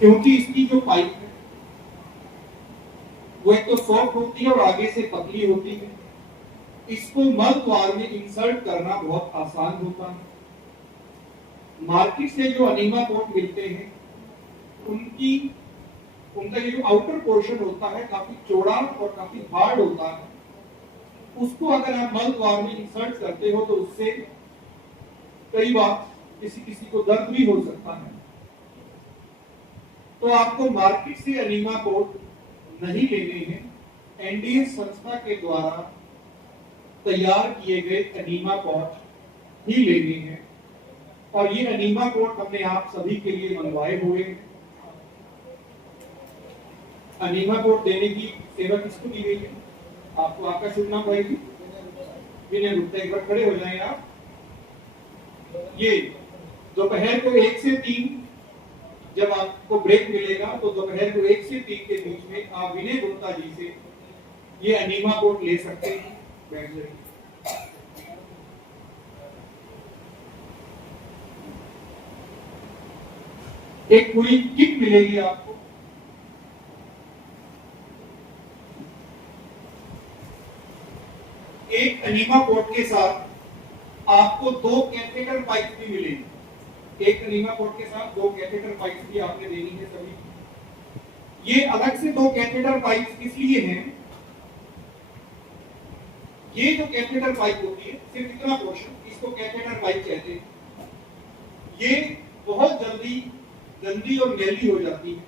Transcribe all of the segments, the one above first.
क्योंकि इसकी जो पाइप है वो एक तो सॉफ्ट होती है और आगे से पतली होती है। इसको मल द्वार में इंसर्ट करना बहुत आसान होता है। मार्केट से जो अनीमा पोर्ट मिलते हैं उनका ये जो आउटर पोर्शन होता है काफी चौड़ा और काफी हार्ड होता है। उसको अगर आप मल द्वार में इंसर्ट करते हो तो उससे कई बार किसी किसी को दर्द भी हो सकता है। तो आपको मार्केट से अनीमा पोर्ट नहीं लेने हैं, एनडीए संस्था के द्वारा तैयार किए गए अनीमा पोर्ट ही लेने हैं। और ये अनीमा पोर्ट हमने आप सभी के लिए मंगवाए हुए हैं। अनीमा पोर्ट देने की सेवा किसको दी गई है? आपको। आपका शुभ नाम भाई? विनय गुप्ता। एक बार खड़े हो जाएं आप। ये दोपहर को 1 से 3 जब आपको ब्रेक मिलेगा तो दोपहर को 1 से 3 के बीच में आप विनय गुप्ता जी से ये अनीमा पोर्ट ले सकते हैं। बैठ जाइए। एक पूरी किट मिलेगी आपको। एक अनीमा पोर्ट के साथ आपको 2 कैथेटर पाइप भी मिलेंगे। एक अनीमा पोर्ट के साथ 2 कैथेटर पाइप भी आपने देनी है सभी। ये अलग से 2 कैथेटर पाइप इसलिए हैं, ये जो कैथेटर पाइप होती है सिर्फ इतना पोर्शन, इसको कैथेटर पाइप कहते हैं। ये बहुत जल्दी गंदी और मैली हो जाती है।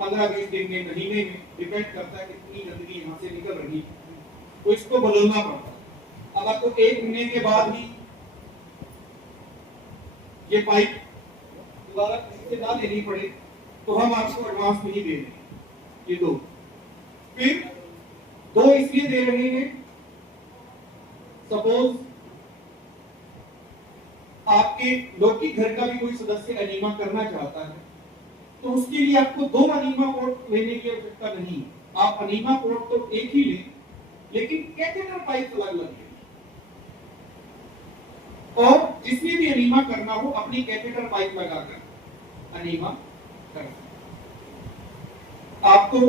15-20 दिन में, महीने में, डिपेंड करता है कितनी गंदगी यहाँ से निकल रही है, तो इसको बदलना पड़ता है। अब आपको 1 महीने के बाद ही ये पाइप दोबारा किसी से ना लेनी पड़े तो हम आपको एडवांस नहीं दे रहे। ये 2 फिर 2 इसलिए दे रहे हैं, सपोज आपके लौकिक घर का भी कोई सदस्य अनीमा करना चाहता है तो उसके लिए आपको 2 अनीमा पोर्ट लेने की आवश्यकता नहीं। आप अनीमा पोर्ट तो एक ही लें, लेकिन कैथेटर पाइप अलग अलग लें। और जिसमें भी अनीमा करना हो अपनी कैथेटर पाइप लगाकर अनीमा कर। आपको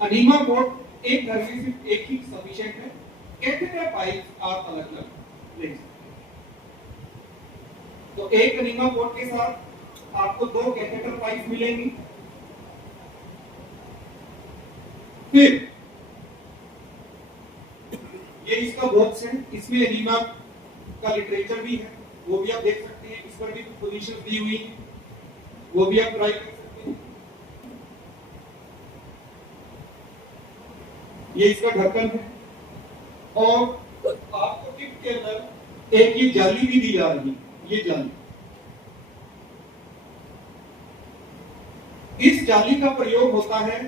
अनीमा पोर्ट एक घर में सिर्फ एक ही सफिशिएंट है, कैथेटर पाइप आप अलग अलग ले सकते। तो एक अनीमा पोर्ट के साथ आपको 2 कैथेटर पाइप मिलेंगी। फिर ये इसका बॉक्स है, इसमें अनीमा का लिटरेचर भी है, वो भी आप देख सकते हैं। इस पर भी कुछ पोजीशन दी हुई है, वो भी आप ट्राई कर सकते हैं। ये इसका ढक्कन है और आपको किट के अंदर एक ये जाली भी दी जा रही है। ये जाली, इस जाली का प्रयोग होता है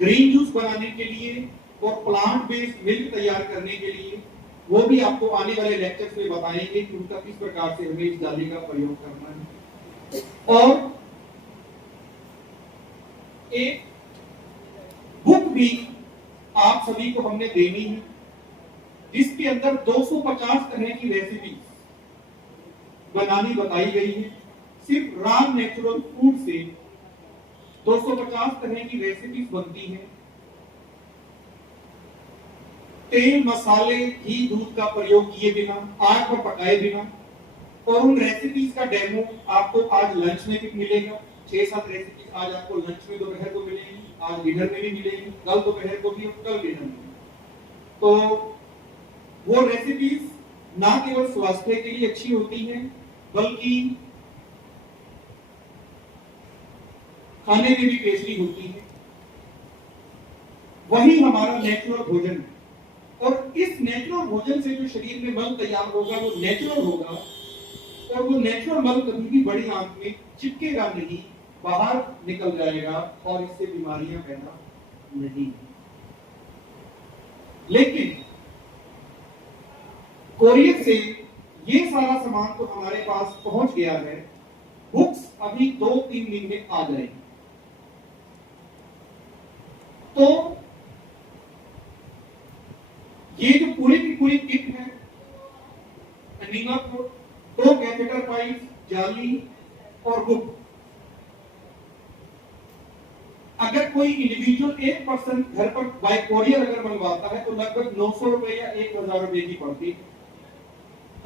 ग्रीन जूस बनाने के लिए और प्लांट बेस्ड मिल्क तैयार करने के लिए। वो भी आपको आने वाले लेक्चर्स में बताएंगे कि उनका किस प्रकार से हमें इस जाली का प्रयोग करना है। और एक बुक भी आप सभी को हमने देनी है, जिसके अंदर 250 तरह की रेसिपी बनानी बताई गई है। सिर्फ रॉ नेचुरल फूड से 250 तरह की रेसिपीज बनती हैं। तेल, मसाले, घी, दूध का प्रयोग किए बिना, आग पर पकाए बिना। और उन रेसिपीज का डेमो आपको आज लंच में भी मिलेगा। 6-7 रेसिपीज आज आपको लंच में दोपहर को मिलेगी, आज डिनर में भी मिलेगी, कल दोपहर को भी और कल डिनर में। तो वो रेसिपीज ना केवल स्वास्थ्य के लिए अच्छी होती हैं, बल्कि खाने में भी टेस्टी होती है। वही हमारा नेचुरल भोजन है। और इस नेचुरल भोजन से जो शरीर में मल तैयार होगा वो नेचुरल होगा, और वो नेचुरल मल कभी भी बड़ी आंत में चिपकेगा नहीं, बाहर निकल जाएगा और इससे बीमारियां पैदा नहीं। लेकिन कोरियर से ये सारा सामान तो हमारे पास पहुंच गया है, बुक्स अभी 2-3 दिन में आ जाएगी। तो ये जो पूरी की पूरी किट है, अनीमा पोर्ट, 2 कैथेटर पाइप, जाली और बुक, अगर कोई इंडिविजुअल एक पर्सन घर पर बाय कोरियर अगर मंगवाता है तो लगभग 900 रुपए या 1000 रुपए की पड़ती है।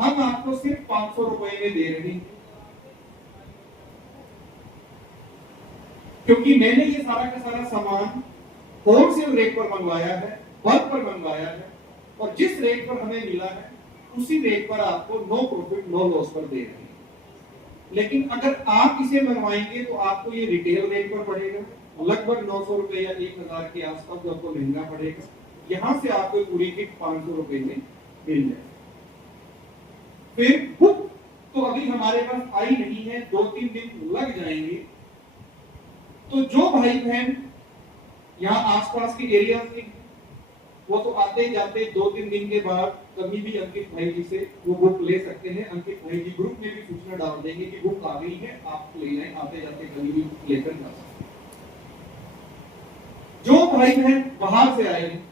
हम आपको सिर्फ 500 रुपए में दे रहे हैं, क्योंकि मैंने ये सारा का सारा सामान होलसेल रेट पर मंगवाया है, बल्क पर मंगवाया है, और जिस रेट पर हमें मिला है उसी रेट पर आपको नो प्रॉफिट नो लॉस पर दे रहे हैं। लेकिन अगर आप इसे मंगवाएंगे तो आपको ये रिटेल रेट पर पड़ेगा, लगभग 900 रुपए या 1000 के आसपास जो आपको महंगा पड़ेगा। यहां से आपको पूरी किट 500 रुपए में मिल जाए। फिर बुक तो अभी हमारे पास आई नहीं है, 2-3 दिन लग जाएंगे। तो जो भाई बहन यहाँ आसपास के एरिया के, वो तो आते जाते 2-3 दिन के बाद कभी भी अंकित भाई जी से वो बुक ले सकते हैं। अंकित भाई जी ग्रुप में भी सूचना डाल देंगे कि बुक आ गई है, आप ले जाएं, आते जाते कभी भी लेकर जा सकते हैं। जो भाई बहन बाहर से आए हैं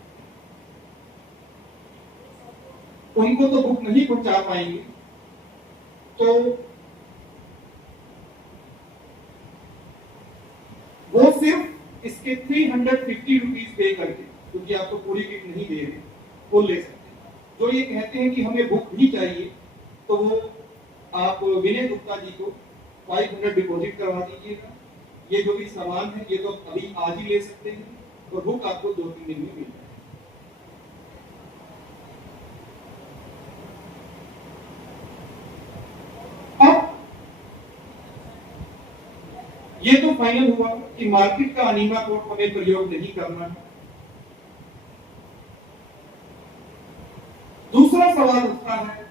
उनको तो बुक नहीं पहुंचा पाएंगे, तो वो सिर्फ इसके 350 रुपीज पे करके, क्योंकि आपको पूरी किट नहीं दे रहे, वो ले सकते हैं। जो ये कहते हैं कि हमें बुक भी चाहिए, तो वो आप विनय गुप्ता जी को 500 डिपॉजिट करवा दीजिएगा। ये जो भी सामान है ये तो अभी आज ही ले सकते हैं, और बुक आपको 2-3 दिन में मिल जाएगी। ये तो फाइनल हुआ कि मार्केट का अनीमा कोड हमें प्रयोग नहीं करना है। दूसरा सवाल उठता है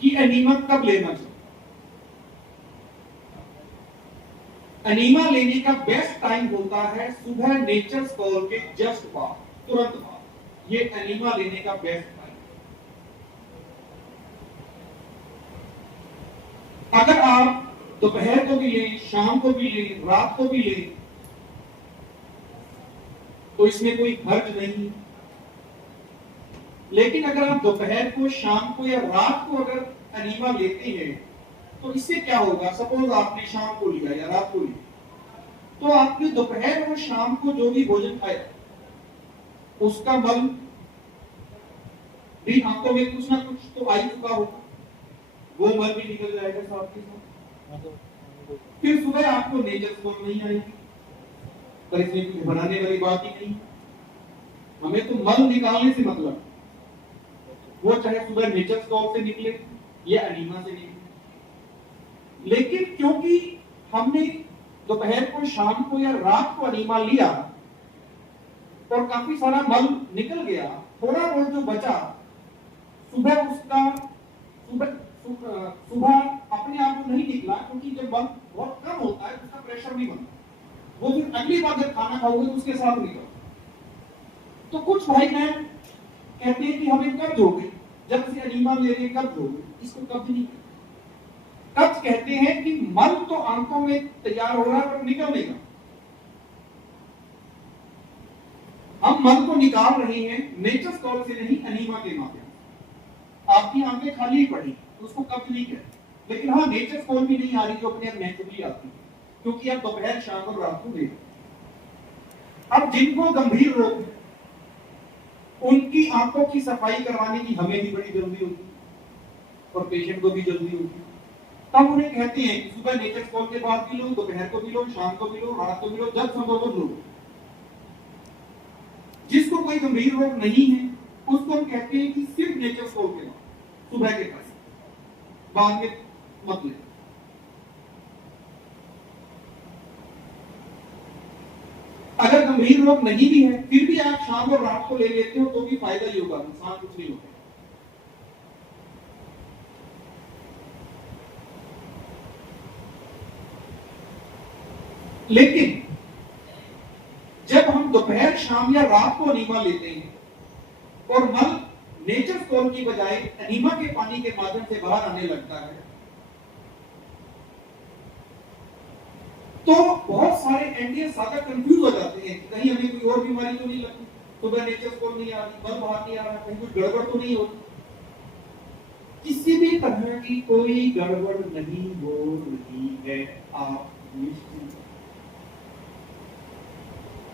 कि अनीमा कब लेना चाहिए। अनीमा लेने का बेस्ट टाइम होता है सुबह नेचर्स कॉल के जस्ट बाद, तुरंत बाद। ये अनीमा लेने का बेस्ट टाइम। अगर आप दोपहर को भी लें, शाम को भी लें, रात को भी लें, तो इसमें कोई खर्च नहीं है। लेकिन अगर आप दोपहर को, शाम को या रात को अगर अनीमा लेते हैं तो इससे क्या होगा। सपोज आपने शाम को लिया या रात को लिया, तो आपने दोपहर और शाम को जो भी भोजन खाया उसका मल भी आंखों में कुछ ना कुछ तो आ चुका होगा, वो मल भी निकल जाएगा साथ के साथ। फिर सुबह आपको नेचर स्कोर नहीं आएगी, पर इसमें कुछ बनाने वाली बात ही नहीं। हमें तो मल निकालने से मतलब, वो चाहे सुबह नेचर स्कोर से निकले या अनीमा से निकले। लेकिन क्योंकि हमने दोपहर को, शाम को या रात को अनीमा लिया और काफी सारा मल निकल गया, थोड़ा बहुत जो बचा सुबह उसका सुबह अपने आप को नहीं निकला, क्योंकि जब मल बहुत कम होता है उसका प्रेशर नहीं बनता, वो फिर अगली बार जब खाना खाओगे तो उसके साथ निकल। तो कुछ भाई बहन कहते हैं कि हमें कब्ज हो गई, जब से अनीमा ले रहे कब्ज हो गई। इसको कब्ज नहीं, कब्ज कहते हैं कि मल तो आंखों में तैयार हो रहा है पर निकल नहीं रहा। हम मल को निकाल रहे हैं नेचर स्कोर से नहीं, अनीमा के माध्यम से। आपकी आंखें खाली ही पड़ी, उसको कब्ज नहीं कहते। लेकिन हाँ, नेचर स्कोर भी नहीं आ रही जो अपने आप नेचुरली आती है, क्योंकि आप दोपहर, शाम और रात को देख। अब जिनको गंभीर रोग है उनकी आंखों की सफाई करवाने की हमें भी बड़ी जल्दी होती है और पेशेंट को भी जल्दी होती है। तब उन्हें कहते हैं कि सुबह नेचर स्कोर के बाद भी लो, दोपहर को भी लो, शाम को भी लो, रात को भी लो, जब संभव हो लो। जिसको कोई गंभीर रोग नहीं है उसको हम कहते हैं कि सिर्फ नेचर स्कोर के बाद सुबह के पास, बाद में मत ले। अगर गंभीर रोग नहीं भी है फिर भी आप शाम और रात को ले लेते हो तो भी फायदा ही होगा, नुकसान कुछ नहीं होगा। लेकिन जब हम दोपहर, शाम या रात को अनीमा लेते हैं और मल नेचर स्कोर की बजाय अनीमा के पानी के माध्यम से बाहर आने लगता है, तो बहुत सारे एनडीए सादा कंफ्यूज हो जाते हैं कि कहीं हमें कोई और बीमारी तो नहीं लगती, सुबह नेचर स्कोर नहीं आ रही, मल बाहर नहीं आ रहा, कहीं कुछ गड़बड़ तो नहीं होती। किसी भी तरह की कोई गड़बड़ नहीं हो रही है, आप निश्चिंत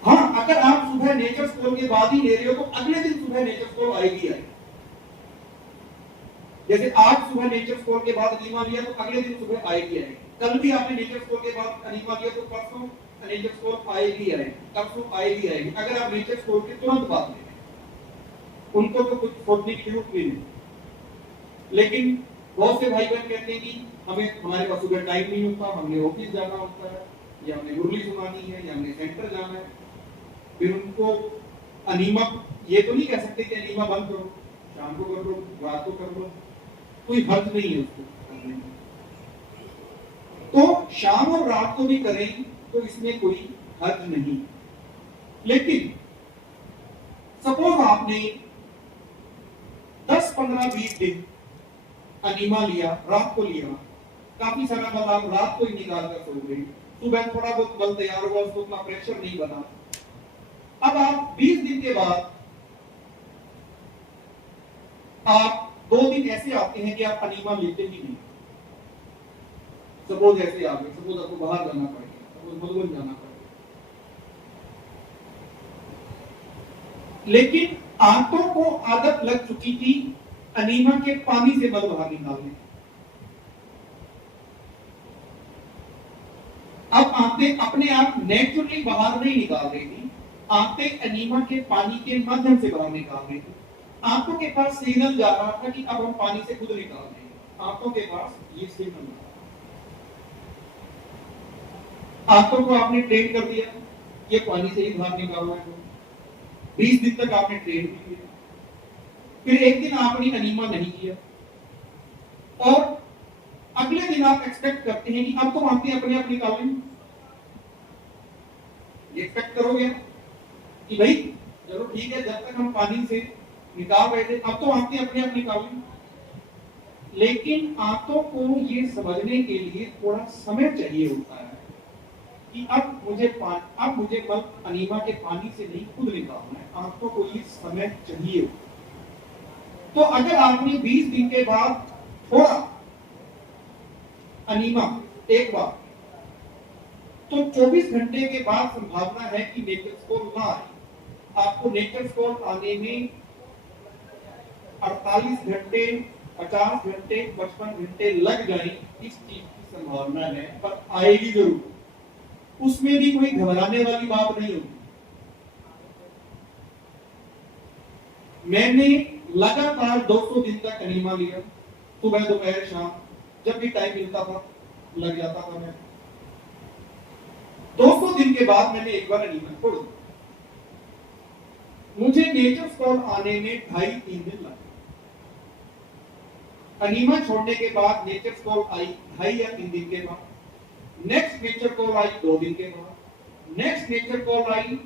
हाँ, अगर आप सुबह नेचर स्कोर के बाद ही ले रहे हो तो अगले दिन सुबह नेचर स्कोर आएगी। जैसे आज सुबह नेचर स्कोर के बाद अनीमा लिया तो अगले दिन सुबह आएगी। कल भी आपने नेचर स्कोर के बाद अनीमा लिया तो परसों नेचर स्कोर आएगी, परसों आएगी। अगर आप नेचर स्कोर के तुरंत बाद ले उनको तो कुछ सोचने की जरूरत भी नहीं। लेकिन बहुत से भाई बहन कहते हैं कि हमारे पास सुबह टाइम नहीं होता, हमने ऑफिस जाना होता है, या हमने मुरली सुनानी है, या हमने सेंटर जाना है। फिर उनको अनीमा, ये तो नहीं कह सकते कि अनीमा बंद करो, शाम को कर लो, रात को कर लो, कोई हर्ज नहीं है उसको करने में। तो शाम और रात को भी करें तो इसमें कोई हर्ज नहीं। लेकिन सपोज आपने 10, 15, 20 दिन अनीमा लिया, रात को लिया, काफी सारा मल आप रात को ही निकाल कर सो गए, सुबह थोड़ा बहुत मल तैयार हुआ, उसको उतना प्रेशर नहीं बना। अब आप 20 दिन के बाद आप 2 दिन ऐसे आते हैं कि आप अनीमा लेते ही नहीं। सपोज ऐसे आ गए, सपोज आपको बाहर जाना पड़ेगा, सपोज मधुबन जाना पड़ेगा, लेकिन आंतों को आदत लग चुकी थी अनीमा के पानी से मल बाहर निकालने। अब आंतें अपने आप नेचुरली बाहर नहीं निकाल रही थी, आंतें अनीमा के पानी के माध्यम से बाहर निकाल रही थी। आंतों के पास सिग्नल जा रहा था कि अब हम पानी से खुद निकाल रहे हैं। आंतों के पास ये सिग्नल जा रहा। आंतों को आपने ट्रेन कर दिया, ये पानी से ही बाहर निकालना है। 20 दिन तक आपने ट्रेन किया, फिर एक दिन आपने अनीमा नहीं किया, और अगले दिन आप एक्सपेक्ट करते हैं कि अब तो आंतें अपने आप निकालेंगे। एक्सपेक्ट करोगे कि भाई चलो ठीक है, जब तक हम पानी से निकाल रहे थे अब तो आंतें अपने आप निकालेंगे। लेकिन आंतों को ये समझने के लिए थोड़ा समय चाहिए होता है कि अब मुझे मल अनीमा के पानी से नहीं खुद निकालना है। आंतों को ये समय चाहिए होता है। तो अगर आपने 20 दिन के बाद थोड़ा अनीमा एक बार, तो 24 घंटे के बाद संभावना है कि नेचर स्कोर ना आए। आपको नेचर स्कोर आने में 48 घंटे, 50 घंटे, 55 घंटे लग जाए, इस चीज की संभावना है, पर आएगी जरूर। उसमें भी कोई घबराने वाली बात नहीं होगी। मैंने लगातार 200 दिन तक अनीमा लिया, सुबह दोपहर शाम जब भी टाइम मिलता था लग जाता था मैं। 200 दिन के बाद मैंने एक बार अनीमा छोड़ दिया। मुझे नेचर स्कोर आने में 2.5-3 दिन लगे। अनीमा छोड़ने के बाद नेचर स्कोर आई 2.5 या 3 दिन के बाद, नेक्स्ट नेचर स्कोर आई 2 दिन के बाद, नेक्स्ट नेचर स्कोर आई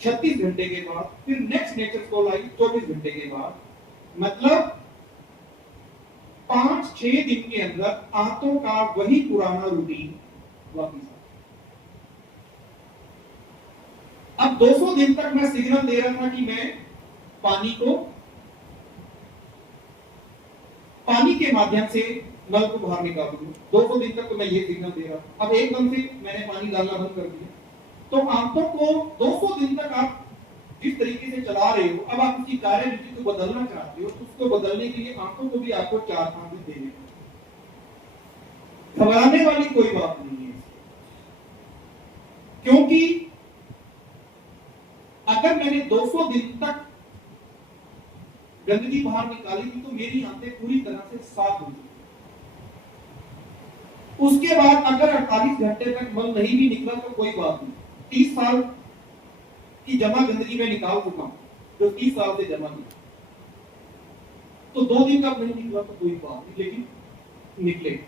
36 घंटे के बाद, फिर नेक्स्ट नेचर स्कोर आई 24 घंटे के बाद। मतलब 5-6 दिन के अंदर आंतों का वही पुराना रूटीन वापस। अब 200 दिन तक मैं सिग्नल दे रहा था कि मैं पानी के माध्यम से नल को बाहर निकाल दूं। 200 दिन तक तो मैं ये सिग्नल दे रहा था। अब एकदम से मैंने पानी डालना बंद कर दिया, तो आंतों को 200 दिन तक आप जिस तरीके से चला रहे हो, अब आप उसकी कार्यविधि को बदलना चाहते हो, उसको बदलने के लिए आंतों को भी आपको 4-5 दिन देने हैं। घबराने वाली कोई बात नहीं है, क्योंकि अगर मैंने 200 दिन तक गंदगी बाहर निकाली थी तो मेरी आंतें पूरी तरह से साफ हो गई। उसके बाद अगर 48 घंटे तक मल नहीं भी निकला तो कोई बात नहीं। 30 साल की जमा गंदगी में निकाल चुका हूं, जो 30 साल से जमा की, तो 2 दिन का नहीं निकला तो कोई बात नहीं, लेकिन निकले।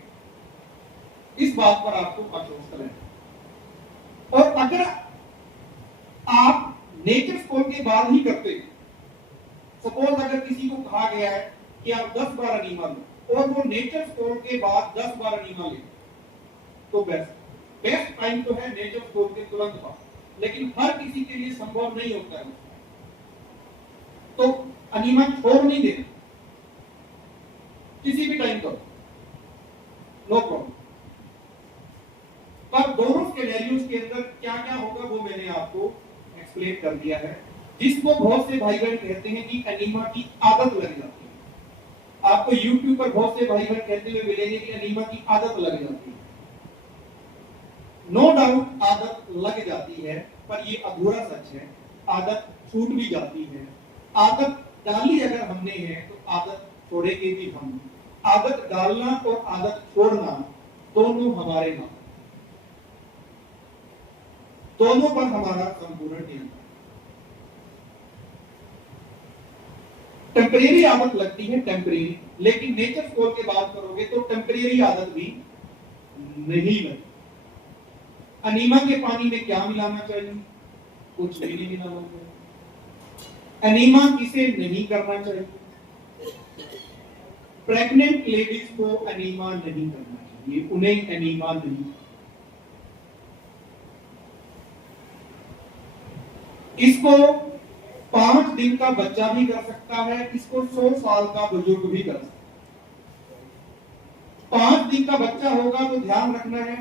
इस बात पर आपको आश्वस्त करें। और अगर आप नेचर स्कोर के बाद ही करते, सपोज अगर किसी को कहा गया है कि आप 10 बार अनीमा लो और वो नेचर स्कोर के बाद 10 बार अनीमा ले, तो बेस्ट टाइम तो है नेचर स्कोर के तुरंत बाद, लेकिन हर किसी के लिए संभव नहीं होता है। तो अनीमा छोड़ नहीं देना, किसी भी टाइम करो, नो प्रॉब्लम। पर दोनों सिनेरियोस के अंदर क्या क्या होगा वो मैंने आपको एक्सप्लेन कर दिया है, जिसको बहुत से भाई बहन कहते हैं कि एनीमा की आदत लग जाती है। आपको YouTube पर बहुत से भाई बहन कहते हुए मिलेंगे कि एनीमा की आदत लग जाती है। नो डाउट आदत लग जाती है, पर ये अधूरा सच है। आदत छूट भी जाती है। आदत डाली अगर हमने है तो आदत छोड़ेंगे भी हम। आदत डालना और आदत छोड़ना दोनों हमारे नाम, दोनों पर हमारा संपूर्ण नियंत्रण। टेम्परेरी आदत लगती है, टेम्परेरी, लेकिन नेचर स्कोर की बात करोगे तो टेम्परेरी आदत भी नहीं लगती। अनीमा के पानी में क्या मिलाना चाहिए? कुछ भी नहीं मिलाना चाहिए। अनीमा किसे नहीं करना चाहिए? प्रेग्नेंट लेडीज को अनीमा नहीं करना चाहिए, उन्हें अनीमा नहीं। इसको 5 दिन का बच्चा भी कर सकता है, इसको 100 साल का बुजुर्ग भी कर सकता है। 5 दिन का बच्चा होगा तो ध्यान रखना है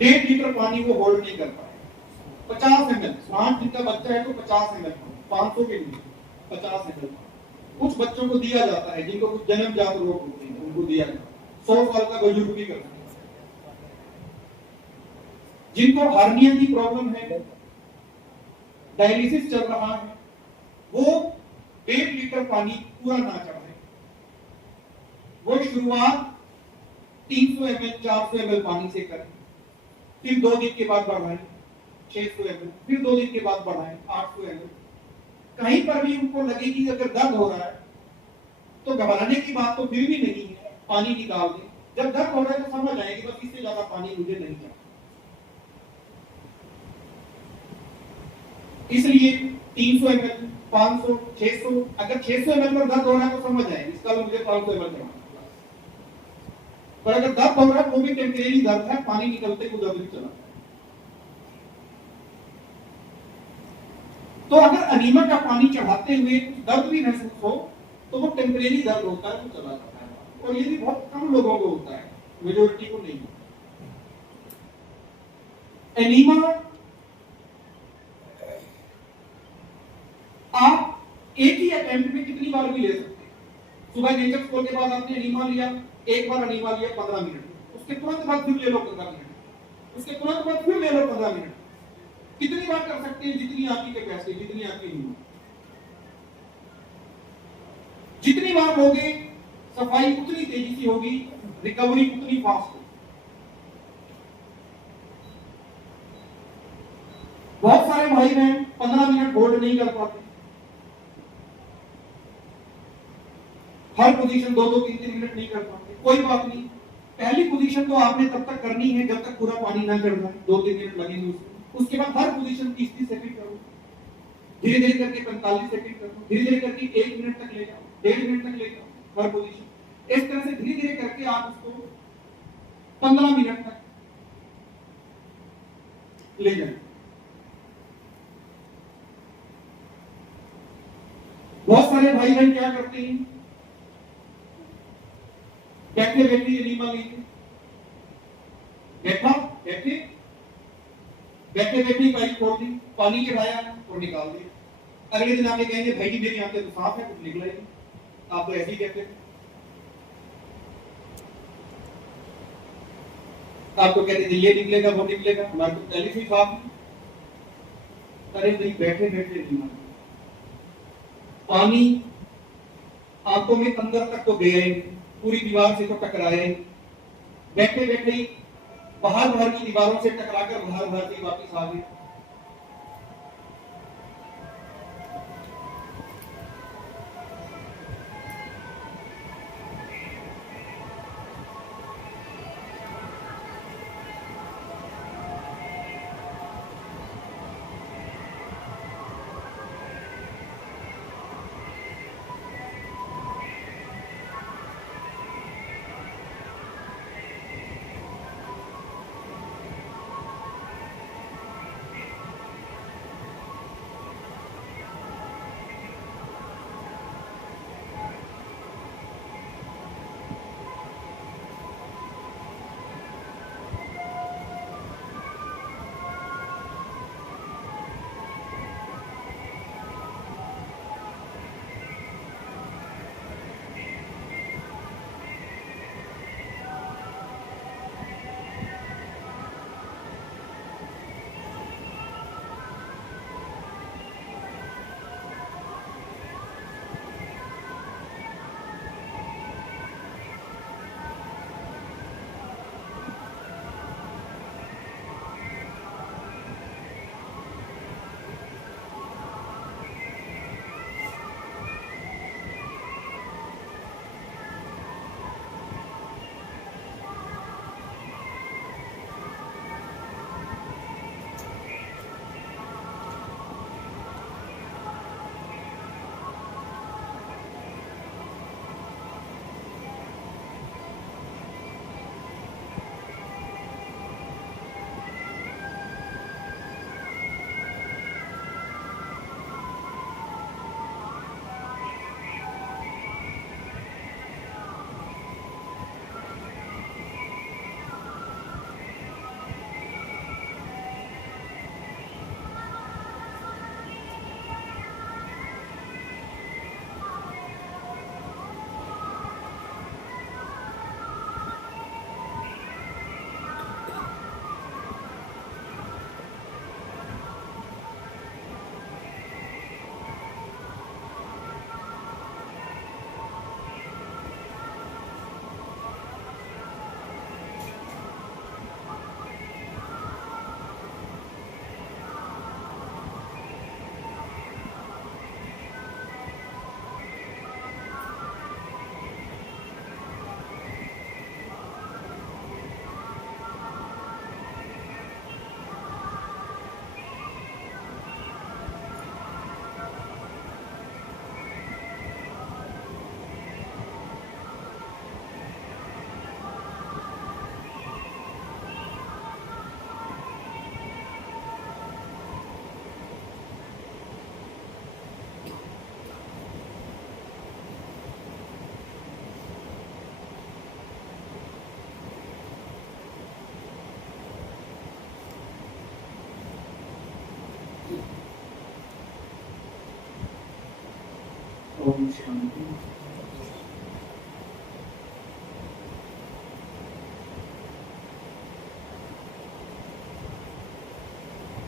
1.5 लीटर पानी वो होल्ड नहीं कर पाए। 50 ml, 5 दिन का बच्चा है तो 50 ml, 500 के लिए 50 ml। कुछ बच्चों को दिया जाता है जिनको कुछ जन्मजात रोग होते हैं, उनको दिया जाता है। 100 साल का बुजुर्ग भी कर सकता है। जिनको हार्निया की प्रॉब्लम है, डायलिसिस चल रहा है, वो 1.5 लीटर पानी पूरा ना चढ़ाए। वो शुरुआत 300 ml 400 ml पानी से करें, फिर 2 दिन के बाद बढ़ाएं 600 ml, फिर 2 दिन के बाद बढ़ाएं 800 ml। कहीं पर भी उनको लगे कि अगर दर्द हो रहा है तो घबराने की बात तो फिर भी नहीं है, पानी निकाल दें। जब दर्द हो रहा है तो समझ आएगी बस इससे ज्यादा पानी मुझे नहीं चाहिए। इसलिए 300 ml, 500, 600, अगर 600 ml पर दर्द हो रहा है तो समझ आएगी इसका मुझे 500 ml करना। पर अगर दर्द हो रहा है वो भी टेम्परेरी दर्द है, पानी निकलते को दर्द भी चला। तो अगर अनीमा का पानी चढ़ाते हुए दर्द भी महसूस हो तो वो टेम्परेरी दर्द होता है, वो चला जाता है। और ये भी बहुत कम लोगों को होता है, मेजोरिटी को नहीं। एनीमा आप एक ही अटेम्प्ट में कितनी बार भी ले सकते हैं। सुबह नेचर स्कोर के बाद आपने एनीमा लिया, एक बार एनीमा लिया 15 मिनट, उसके तुरंत बाद फिर ले लो 15 मिनट, उसके तुरंत बाद फिर ले लो 15 मिनट। कितनी बार कर सकते हैं? जितनी आपकी कैपेसिटी, जितनी आपकी हिम्मत। जितनी बार लोगे सफाई उतनी तेजी से होगी, रिकवरी उतनी फास्ट होगी। बहुत सारे भाई बहन 15 मिनट होल्ड नहीं कर पाते, हर पोजीशन 2-2, 3-3 मिनट नहीं कर पाते। कोई बात नहीं, पहली पोजीशन तो आपने तब तक करनी है जब तक पूरा पानी ना चढ़ जाए, 2-3 मिनट लगेंगे उसके बाद हर पोजीशन 30-30 सेकंड करो, धीरे धीरे करके 45 सेकंड करो, धीरे धीरे करके 1 मिनट तक ले जाओ, 1.5 मिनट तक ले जाओ हर पोजीशन। इस तरह से धीरे धीरे करके आप उसको 15 मिनट तक ले जाए। बहुत सारे भाई बहन क्या करते हैं, बैठे बैठे एनीमा लेंगे, बैठा बैठे बैठे बैठे पाइप खोल दी, पानी चढ़ाया और निकाल दिया। अगले दिन आके कहेंगे भाई जी मेरी आंखें तो साफ है, कुछ निकला ही नहीं। आप तो ऐसे ही कहते हैं। आप तो कहते थे ये निकलेगा वो निकलेगा, हमारे तो पहले से ही साफ है। अरे भाई बैठे बैठे एनीमा, पानी आंखों में अंदर तक तो गया ही, पूरी दीवार से तो टकराया ही, बैठे बैठे ही बाहर की दीवारों से टकराकर बाहर से वापस आ गए।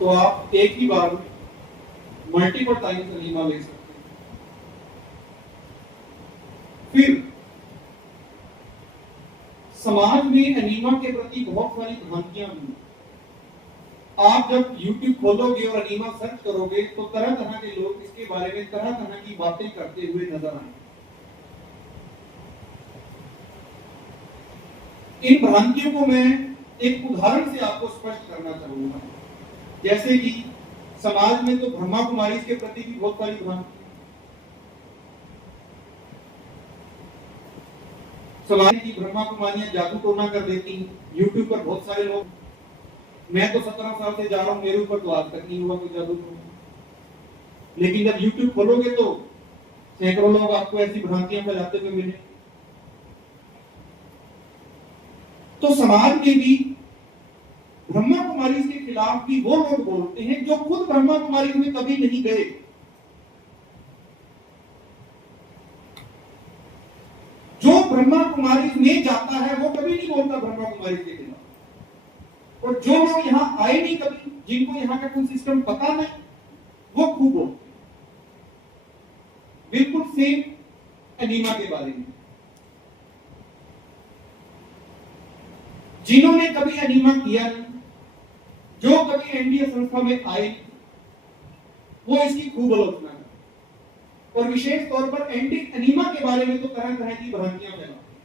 तो आप एक ही बार में मल्टीपल टाइम्स अनीमा ले सकते हैं। फिर समाज में अनीमा के प्रति बहुत सारी भ्रांतियां हैं। आप जब YouTube खोलोगे और अनीमा सर्च करोगे तो तरह तरह के लोग इसके बारे में तरह तरह की बातें करते हुए नजर आएंगे। इन भ्रांतियों को मैं एक उदाहरण से आपको स्पष्ट करना चाहूंगा। जैसे कि समाज में तो ब्रह्मा कुमारी के प्रति भी बहुत सारी भ्रांति, समाज की ब्रह्मा कुमारियां जादू टोना कर देती हैं। यूट्यूब पर बहुत सारे लोग, मैं तो 17 साल से जा रहा हूं, मेरे ऊपर तो आज तक नहीं हुआ कोई जादू टोना, लेकिन जब यूट्यूब खोलोगे तो सैकड़ों लोग आपको ऐसी भ्रांतियां फैलाते हुए मिले। तो समाज में भी ब्रह्मा कुमारी के खिलाफ भी वो लोग बोलते हैं जो खुद ब्रह्मा कुमारी में कभी नहीं गए। जो ब्रह्मा कुमारी में जाता है वो कभी नहीं बोलता ब्रह्मा कुमारी के खिलाफ, और जो लोग यहां आए नहीं कभी, जिनको यहां का कोई सिस्टम पता नहीं, वो खूब बोलते हैं। बिल्कुल सेम अनीमा के बारे में। जिन्होंने कभी अनीमा किया नहीं, जो कभी एनडीए संस्था में आए, वो इसकी खूब आलोचना है। और विशेष तौर पर एंटी अनीमा के बारे में तो तरह तरह की भ्रांतियां फैलाते हैं,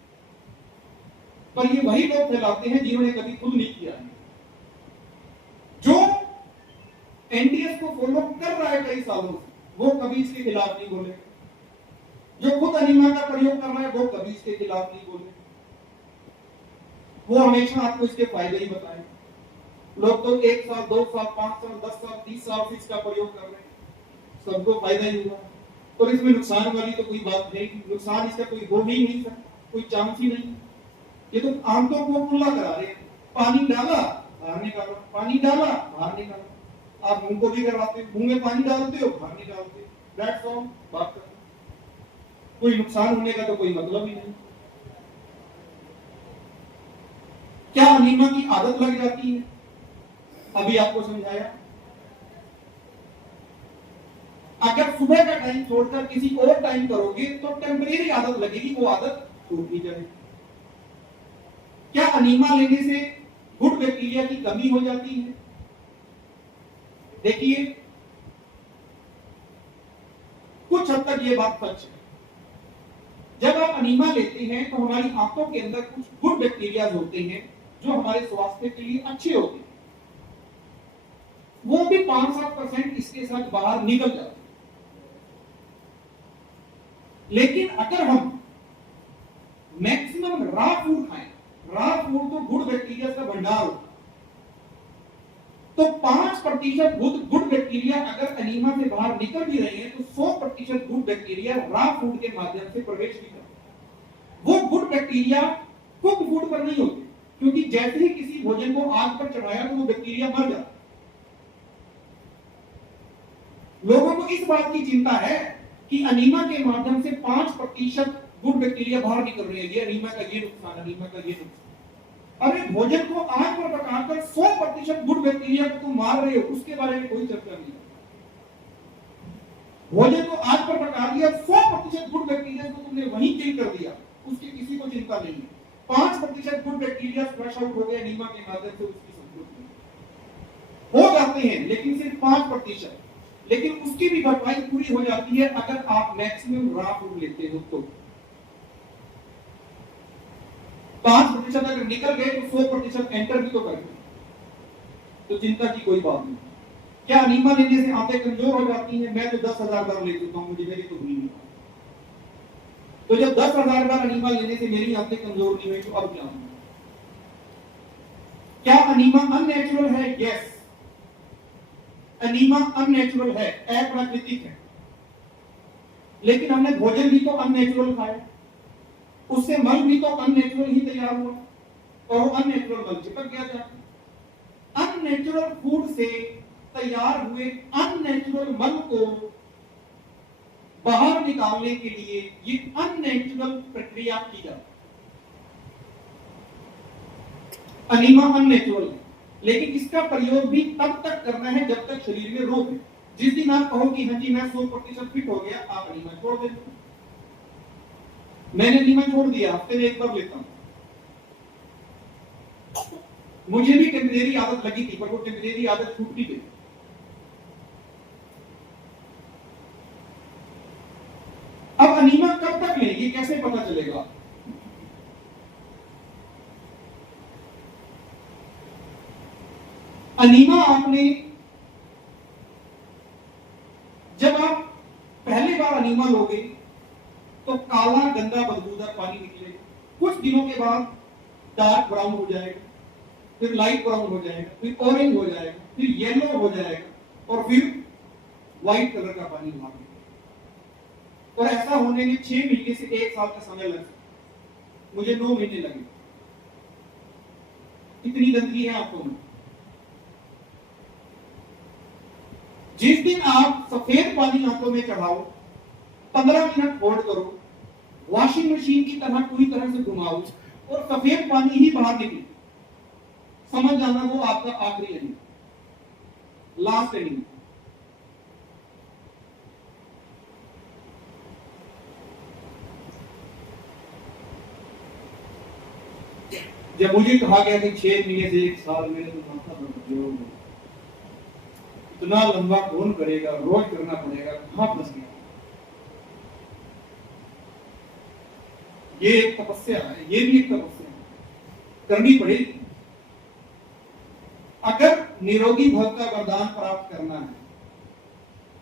पर ये वही लोग फैलाते हैं जिन्होंने कभी खुद नहीं किया है। जो एनडीएस को फॉलो कर रहा है कई सालों से, वो कभी इसके खिलाफ नहीं बोले। जो खुद अनीमा का प्रयोग कर रहा है वो कभी इसके खिलाफ नहीं बोले। वो हमेशा आपको इसके फायदे ही बताएं। लोग तो 1 साल 2 साल 5 साल 10 साल 30 साल से इसका प्रयोग कर रहे हैं, सबको फायदा ही हुआ, और इसमें नुकसान वाली तो कोई बात नहीं। नुकसान इसका कोई हो ही नहीं सकता, कोई चांस ही नहीं। ये तो आंतों को खुला करा रहे हैं। पानी डाला बाहर निकालो, पानी डाला बाहर निकालो। आप मुंह को भी करवाते हो, मुंह में पानी डालते हो बाहर निकालते हो, दैट्स ऑल। बात कर, कोई नुकसान होने का तो कोई मतलब ही नहीं। क्या अनीमा की आदत लग जाती है? अभी आपको समझाया। अगर सुबह का टाइम छोड़कर किसी और टाइम करोगे तो टेम्परेरी आदत लगेगी, वो आदत छूट नहीं जाएगी। क्या अनीमा लेने से गुड बैक्टीरिया की कमी हो जाती है? देखिए, कुछ हद तक ये बात सच है। जब आप अनीमा लेते हैं तो हमारी आंतों के अंदर कुछ गुड बैक्टीरिया होते हैं जो हमारे स्वास्थ्य के लिए अच्छे होते हैं, वो भी 5-7% इसके साथ बाहर निकल जाते हैं। लेकिन अगर हम मैक्सिमम रॉ फूड खाएं, रॉ फूड तो गुड बैक्टीरिया का भंडार होता है, तो 5% गुड बैक्टीरिया अगर अनीमा से बाहर निकल भी रहे हैं तो 100% गुड बैक्टीरिया रॉ फूड के माध्यम से प्रवेश भी करते हैं। वो गुड बैक्टीरिया कुक फूड पर नहीं होते, क्योंकि जैसे ही किसी भोजन को आग पर चढ़ाया तो वो बैक्टीरिया मर जाता है। लोगों को इस बात की चिंता है कि अनीमा के माध्यम से 5% गुड बैक्टीरिया बाहर निकल रहे हैं, ये अनीमा का ये नुकसान, अनीमा का ये नुकसान। अरे भोजन को आग पर पकाकर 100% गुड बैक्टीरिया को तुम मार रहे हो, उसके बारे में कोई चर्चा नहीं। भोजन को आग पर पका दिया, 100% गुड बैक्टीरिया को तुमने वहीं किल कर दिया, उसकी किसी को चिंता नहीं है। 5% गुड बैक्टीरिया फ्लश आउट हो गए अनीमा के माध्यम से, उसकी संतुष्टि हो जाते हैं, लेकिन सिर्फ 5%। लेकिन उसकी भी भरपाई पूरी हो जाती है अगर आप मैक्सिमम रॉ फूड लेते हो तो। 5% अगर निकल गए तो 100% एंटर भी तो कर गए, तो चिंता की कोई बात नहीं। क्या अनीमा लेने से आंतें कमजोर हो जाती हैं? मैं तो 10,000 बार ले चुका हूं, मुझे मेरी तो हुई नहीं। तो जब 10,000 बार अनीमा लेने से मेरी आंतें कमजोर नहीं हुई तो अब क्या होगा? क्या अनीमा अननेचुरल है? यस, अनीमा अननेचुरल है, अप्राकृतिक है। लेकिन हमने भोजन भी तो अननेचुरल खाया, उससे मल भी तो अननेचुरल ही तैयार हुआ, और वो अननेचुरल मल चिपक गया था। अननेचुरल फूड से तैयार हुए अननेचुरल मल को बाहर निकालने के लिए ये अननेचुरल प्रक्रिया की जाती है। अनीमा अननेचुरल है, लेकिन इसका प्रयोग भी तब तक करना है जब तक शरीर में रोग है। जिस दिन आप कहो कि हाँ जी मैं 100% फिट हो गया, आप अनीमा छोड़ देते। मैंने अनीमा छोड़ दिया, हफ्ते में एक बार लेता हूं। मुझे भी टेम्परेरी आदत लगी थी, पर वो टेम्परेरी आदत छूट भी गई। अब अनीमा कब तक लें, ये कैसे पता चलेगा? अनीमा आपने, जब आप पहले बार अनीमा लोगे तो काला गंदा बदबूदार पानी निकलेगा। कुछ दिनों के बाद डार्क ब्राउन हो जाएगा, फिर लाइट ब्राउन हो जाएगा, फिर ऑरेंज हो जाएगा, फिर येलो हो जाएगा और फिर व्हाइट कलर का पानी बाहर निकलेगा। और ऐसा होने में 6 महीने से 1 साल का समय लग सकता। मुझे 9 महीने लगे। इतनी गंदगी है आपको में। जिस दिन आप सफेद पानी आंखों में चढ़ाओ, 15 मिनट होल्ड करो, वॉशिंग मशीन की तरह पूरी तरह से घुमाओ और सफेद पानी ही बाहर निकले, समझ जाना वो आपका आखिरी एनिमा, लास्ट एनिमा। जब मुझे कहा गया कि 6 महीने से 1 साल, मेरे तो माथा दर्द, इतना लंबा कौन करेगा, रोज करना पड़ेगा, कहां फंस गया। ये एक तपस्या है, ये भी एक तपस्या है, करनी पड़ेगी। अगर निरोगी भव का वरदान प्राप्त करना है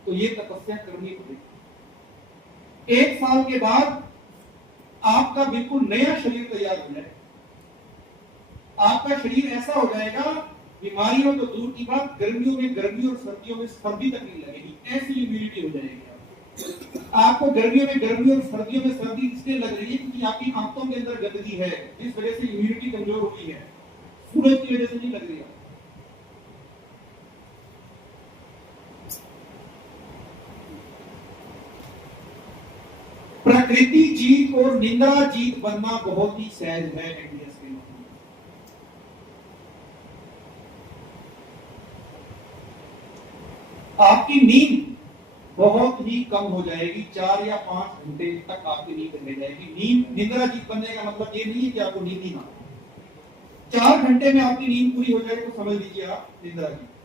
तो ये तपस्या करनी पड़ेगी। 1 साल के बाद आपका बिल्कुल नया शरीर तैयार हो जाएगा। आपका शरीर ऐसा हो जाएगा, बीमारियों तो दूर की बात, गर्मियों में गर्मी और सर्दियों में सर्दी तक नहीं लगेगी, ऐसी इम्यूनिटी हो जाएगी। आपको गर्मियों में गर्मी और सर्दियों में सर्दी इसलिए लग रही है क्योंकि आपकी आंतों के अंदर गंदगी है, जिस वजह से इम्यूनिटी कमजोर हुई है। सूरज की वजह से नहीं लग रही है। प्रकृति जीत और निंदा जीत बनना बहुत ही सहज है एनडीएस के लिए। आपकी नींद बहुत ही कम हो जाएगी, 4 या 5 घंटे तक आपकी नींद रह जाएगी। नींद निंद्रा जीत बनने का मतलब ये नहीं है कि आपको नींद ही ना, 4 घंटे में आपकी नींद पूरी हो जाए तो समझ लीजिए आप निंद्रा जीत।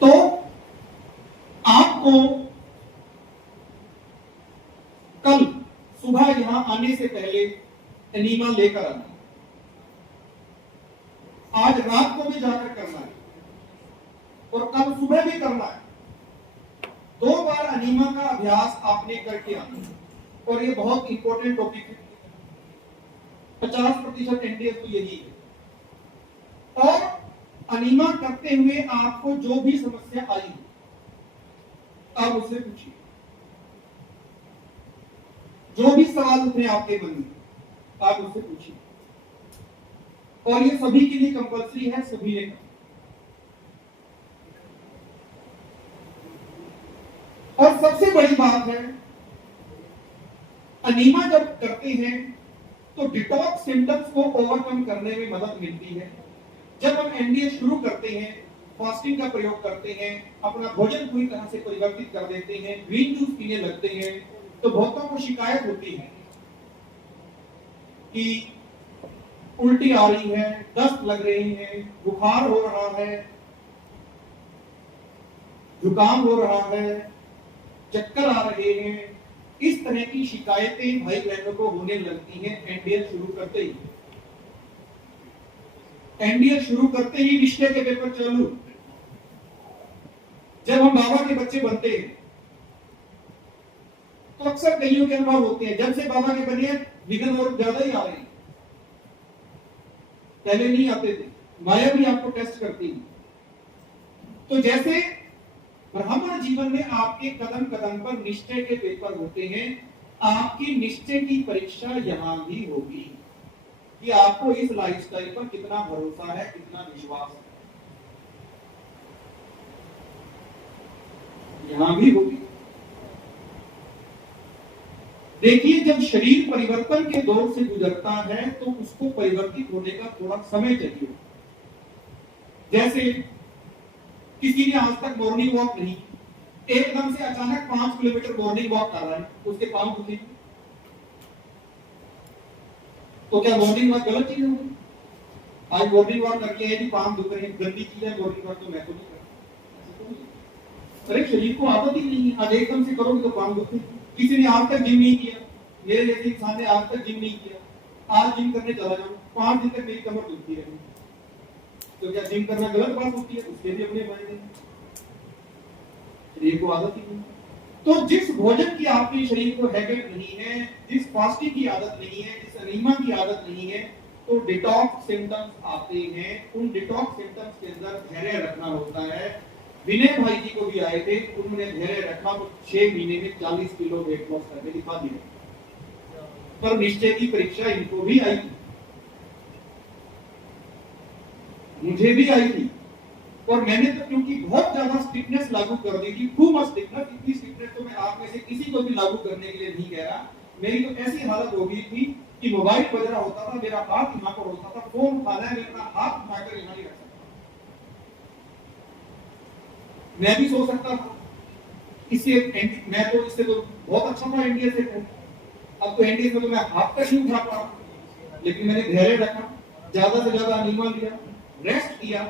तो आपको कल सुबह यहां आने से पहले एनीमा लेकर आना, आज रात को भी जाकर करना है और कल सुबह भी करना है। 2 बार एनीमा का अभ्यास आपने करके आना है। और ये बहुत इंपॉर्टेंट टॉपिक है, 50% एनडीएस तो यही है। और एनीमा करते हुए आपको जो भी समस्या आई आप उससे पूछिए, जो भी सवाल उठे आपके मन में आप उससे पूछिए। और ये सभी के लिए कंपल्सरी है, सभी ने। और सबसे बड़ी बात है, एनीमा जब करते हैं तो डिटॉक्स सिम्टम्स को ओवरकम करने में मदद मिलती है। जब हम एनडीएस शुरू करते हैं, फास्टिंग का प्रयोग करते हैं, अपना भोजन पूरी तरह से परिवर्तित कर देते हैं, ग्रीन जूस पीने लगते हैं, तो बहुतों को शिकायत होती है कि उल्टी आ रही है, दस्त लग रही है, बुखार हो रहा है, जुकाम हो रहा है, चक्कर आ रहे हैं। इस तरह की शिकायतें भाई बहनों को होने लगती हैं एनडीएस शुरू करते ही। एनडीएस शुरू करते ही रिश्ते के पेपर चालू। जब हम बाबा के बच्चे बनते हैं तो अक्सर कईयों के अनुभव होते हैं, जब से बाबा के बने विघ्न और ज्यादा ही आ रहे हैं, पहले नहीं आते थे। माया भी आपको टेस्ट करती है। तो जैसे ब्राह्मण जीवन में आपके कदम कदम पर निश्चय के पेपर होते हैं, आपकी निश्चय की परीक्षा यहां भी होगी। कि आपको इस लाइफस्टाइल पर कितना भरोसा है, कितना विश्वास है। यहां भी होगी। देखिए, जब शरीर परिवर्तन के दौर से गुजरता है तो उसको परिवर्तित होने का थोड़ा समय चाहिए। जैसे किसी ने आज तक मॉर्निंग वॉक नहीं, एकदम से अचानक 5 किलोमीटर मॉर्निंग वॉक कर रहा है, उसके पांव दुखेंगे। तो क्या मॉर्निंग वॉक गलत चीज होगी? आज मॉर्निंग वॉक करके है कि पांव दुख रहे हैं, गंदी चीज है मॉर्निंग वॉक, तो मैं तो नहीं करता। अरे शरीर को आदत ही नहीं है, आज एकदम से करोगे तो पांव दुखेंगे। किसी ने आज तक जिम नहीं किया, मेरे जैसे इंसान ने आज तक जिम नहीं किया, आज जिम करने चला जाऊं, 5 दिन तक मेरी कमर दुखती रहेगी, तो क्या जिम करना गलत बात होती है? उसके भी अपने फायदे हैं, शरीर को आदत ही नहीं। तो जिस भोजन की आपके शरीर को हैबिट नहीं है, जिस फास्टिंग की आदत नहीं है, जिस अनीमा की आदत नहीं है, तो डिटॉक्स सिम्टम्स आते हैं। उन डिटॉक्स सिम्टम्स के अंदर धैर्य रखना होता है। विनय भाई जी को भी आए थे, उन्होंने धैर्य रखा तो 6 महीने में 40 किलो वेट लॉस करके दिखा दिया। पर निश्चय की परीक्षा इनको भी आई थी, मुझे भी आई थी, और मैंने तो क्योंकि बहुत ज्यादा स्ट्रिक्टनेस लागू कर दी थी, टू मच स्ट्रिक्टनेस। इतनी स्ट्रिक्टनेस तो मैं आप में से किसी को भी लागू करने के लिए नहीं कह रहा। मेरी तो ऐसी हालत हो गई थी कि मोबाइल बज रहा होता था, मेरा हाथ यहाँ पर होता था, फोन उठाना है, मैं अपना हाथ उठाकर यहाँ नहीं रख सकता। मैं भी सो सकता था, इससे मैं तो इससे तो बहुत अच्छा था एनडीए से। अब तो एनडीए में तो मैं हाथ तक नहीं उठा पा, लेकिन मैंने धैर्य रखा, ज्यादा से ज्यादा अनीमा लिया, रेस्ट किया,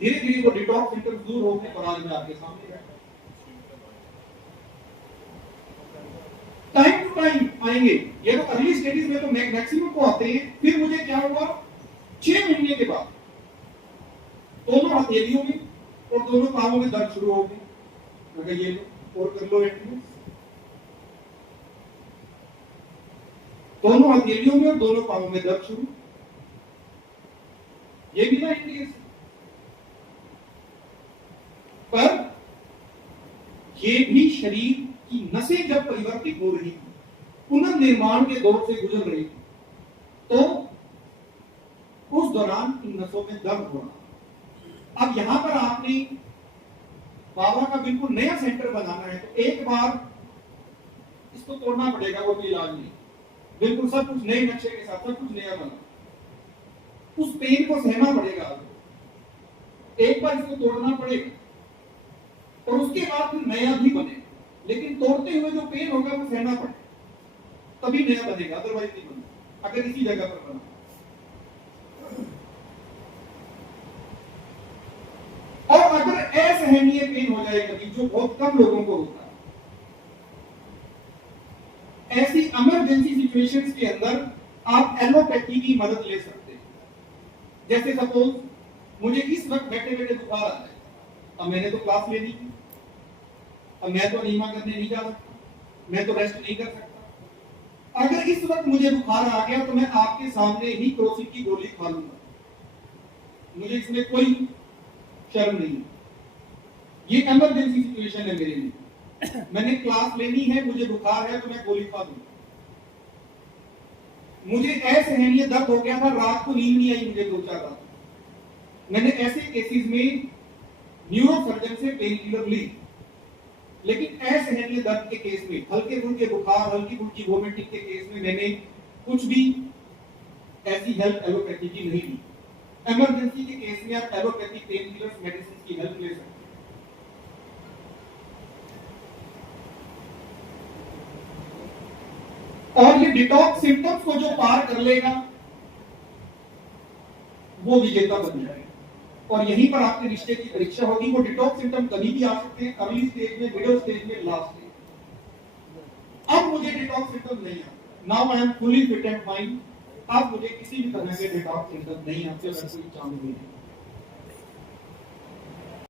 धीरे धीरे वो डिटॉक्स सिम्टम्स दूर हो गए और आज मैं आपके सामने बैठा। टाइम टू टाइम आएंगे, ये तो अर्ली स्टेजेस में तो मैक्सिमम को आते हैं। फिर मुझे क्या हुआ, 6 महीने के बाद दोनों हथेलियों में और दोनों पांवों में दर्द शुरू हो गई। अगर ये लो और कर लो एटलीस्ट, दोनों हथेलियों में और दोनों पांवों में दर्द शुरू। ये भी ना इंडिकेशन, पर ये भी शरीर की नसें जब परिवर्तित हो रही थी, पुनर्निर्माण के दौर से गुजर रही थी, तो उस दौरान इन नसों में दर्द हो रहा। अब यहां पर आपने बाबा का बिल्कुल नया सेंटर बनाना है, तो एक बार इसको तोड़ना पड़ेगा, वो भी इलाज नहीं, बिल्कुल सब कुछ नए नक्शे के साथ, सब कुछ नया बना। उस पेन को सहना पड़ेगा आपको, एक बार इसको तोड़ना पड़ेगा और उसके बाद फिर नया भी बने, लेकिन तोड़ते हुए जो पेन होगा वो सहना पड़ेगा, तभी नया बनेगा, अदरवाइज नहीं बनेगा अगर इसी जगह पर बना। और अगर असहनीय पेन हो जाए कभी, जो बहुत कम लोगों को होता है, ऐसी इमरजेंसी सिचुएशंस के अंदर आप एलोपैथी की मदद ले सकते हैं। जैसे सपोज मुझे इस वक्त बैठे बैठे बुखार आ जाए, अब मैंने तो क्लास ले ली, अब मैं तो अनीमा करने नहीं जा सकता, मैं तो रेस्ट नहीं कर सकता। अगर इस वक्त मुझे बुखार आ गया तो मैं आपके सामने ही क्रोसिन की गोली खा लूंगा, मुझे इसमें कोई शर्म नहीं। ये इमरजेंसी सिचुएशन है मेरे लिए, मैंने क्लास लेनी है, मुझे बुखार है तो मैं गोली खा दूंगा। मुझे असहनीय दर्द हो गया था, रात को नींद नहीं आई मुझे 2-4 रात, मैंने ऐसे केसेस में न्यूरोसर्जन से पेन किलर ली। लेकिन असहनीय दर्द के केस में, हल्के फुल्के बुखार, हल्की फुल्की वोमिटिंग के केस में मैंने कुछ भी ऐसी हेल्प एलोपैथी की नहीं ली। इमरजेंसी के केस में आप एलोपैथिक पेन किलर्स मेडिसिन की हेल्प ले सकते हैं। और ये डिटॉक्स सिम्टम्स को जो पार कर लेगा वो विजेता बन जाएगा। और यहीं पर आपके रिश्ते की परीक्षा होगी। वो डिटॉक्स सिम्टम कभी भी आ सकते हैं, अर्ली स्टेज में, मिडिल स्टेज में, लास्ट स्टेज। अब मुझे डिटॉक्स सिम्टम नहीं आते, now I am fully fit and fine. अब मुझे किसी भी तरह के डिटॉक्स सिम्टम नहीं आते, अगर कोई चांस नहीं है।